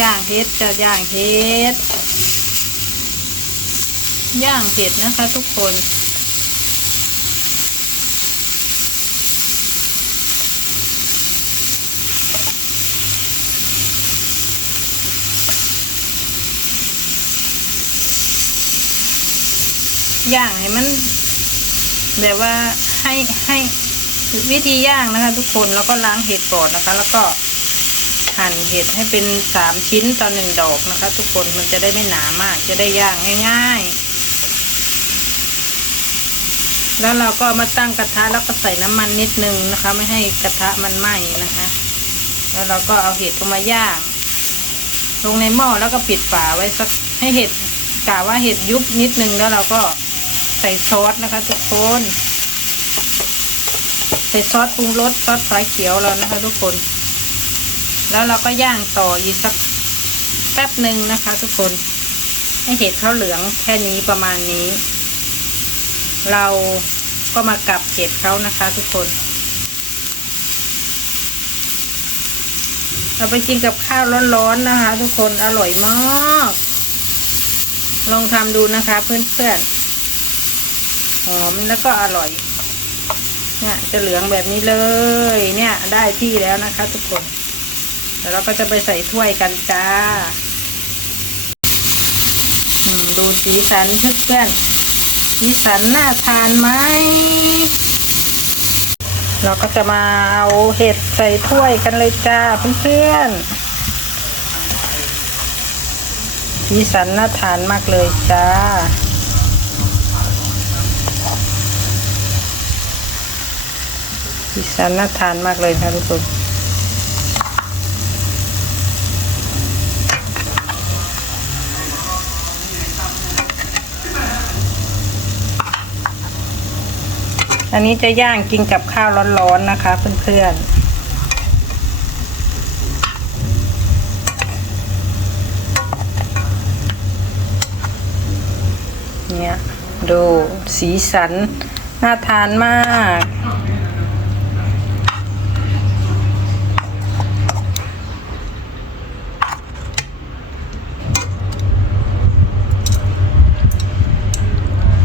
ย่างเห็ดจะย่างเห็ดย่างเห็ดนะคะทุกคนย่างให้มันแบบว่าให้ให้วิธีย่างนะคะ ทุกคนแล้วก็ล้างเห็ดก่อนนะคะ แล้วก็ หั่นเห็ดให้เป็นสามชิ้นต่อหนึ่งดอกนะคะ ทุกคนมันจะได้ไม่หนามาก จะได้ย่างง่าย ๆ แล้วเราก็มาตั้งกระทะแล้วก็ใส่น้ำมันนิดนึงนะคะ ไม่ให้กระทะมันไหม้นะคะ แล้วเราก็เอาเห็ดเข้ามาย่าง ลงในหม้อแล้วก็ปิดฝาไว้สักให้เห็ดกะว่าเห็ดยุบนิดนึงแล้วเราก็ใส่ซอสนะคะ ทุกคนใส่ซอสปรุงรสซอสฝาเขียวแล้วนะคะ ทุกคน แล้วเราก็ย่างต่ออีกสักแป๊บหนึ่งนะคะ ทุกคนให้เห็ดเขาเหลืองแค่นี้ประมาณนี้ เราก็มากลับเห็ดเขานะคะ ทุกคน เราไปกินกับข้าวร้อนๆนะคะ ทุกคนอร่อยมาก ลองทำดูนะคะเพื่อนๆหอมแล้วก็อร่อยเนี่ยจะเหลืองแบบนี้เลย เนี่ยได้ที่แล้วนะคะ ทุกคน เดี๋ยวเราก็จะไปใส่ถ้วยกันจ้าดูสีสันเพื่อนๆสีสันน่าทานไหมเราก็จะมาเอาเห็ดใส่ถ้วยกันเลยจ้าเพื่อนๆสีสันน่าทานมากเลยจ้าสีสันน่าทานมากเลยค่ะทุกคน อันนี้จะย่างกินกับข้าวร้อนๆนะคะ เพื่อนๆเนี่ยดูสีสัน น่าทานมาก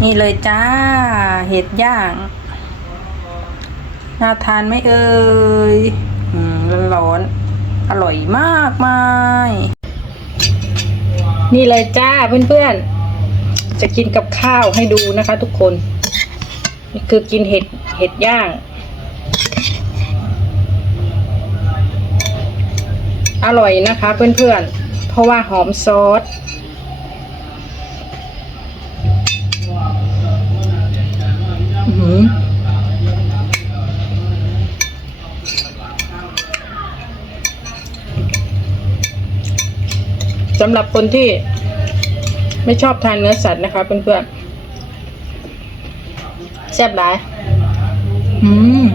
นี่เลยจ้า เห็ดย่าง น่าทานไหมเอ่ยอืมร้อนอร่อยมากมาย นี่เลยจ้าเพื่อนๆ จะกินกับข้าวให้ดูนะคะทุกคนนี่คือกินเห็ดเห็ดย่างอร่อยนะคะเพื่อนๆ เพราะว่าหอมซอส อื้อ สำหรับคนที่ไม่ชอบทานเนื้อสัตว์นะคะเพื่อนๆแซ่บหลาย อืม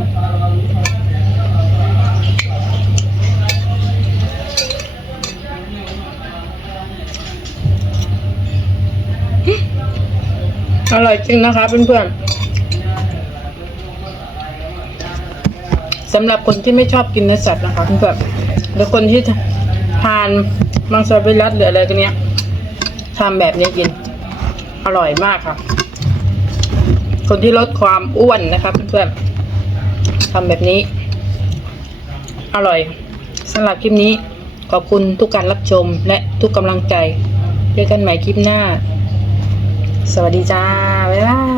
อร่อยจริงนะคะเพื่อนๆสำหรับคนที่ไม่ชอบกินเนื้อสัตว์นะคะเพื่อนๆหรือคนที่ทาน มังสวิรัตหรืออะไรกันเนี้ยทำแบบนี้กิน อร่อยมากค่ะ คนที่ลดความอ้วนนะคะเพื่อนๆทำแบบนี้ อร่อยสำหรับคลิปนี้ ขอบคุณทุกการรับชมและทุกกำลังใจเจอกันใหม่คลิปหน้า สวัสดีจ้า บ๊ายบาย